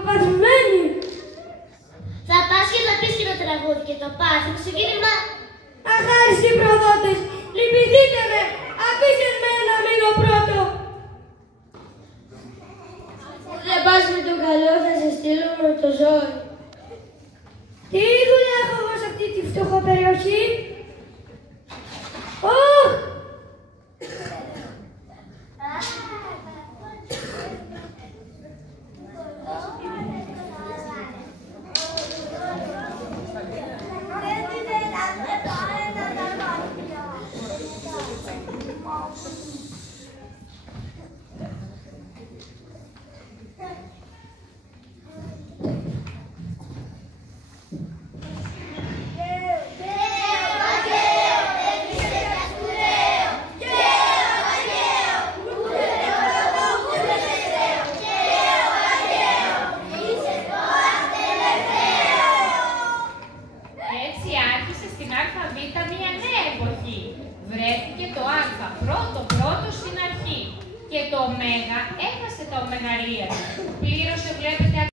αποφασισμένη. Θα πας και θα πεις και το τραγούδι και το πας. Το ξεκίνημα. Αχάριστοι προδότες, λυπηθείτε με, αφήστε με να μείνω πρώτο. Δεν πας με τον καλό, θα σε στείλω με το ζόρι. Τι δουλειά έχω εγώ σε αυτή τη φτωχό περιοχή.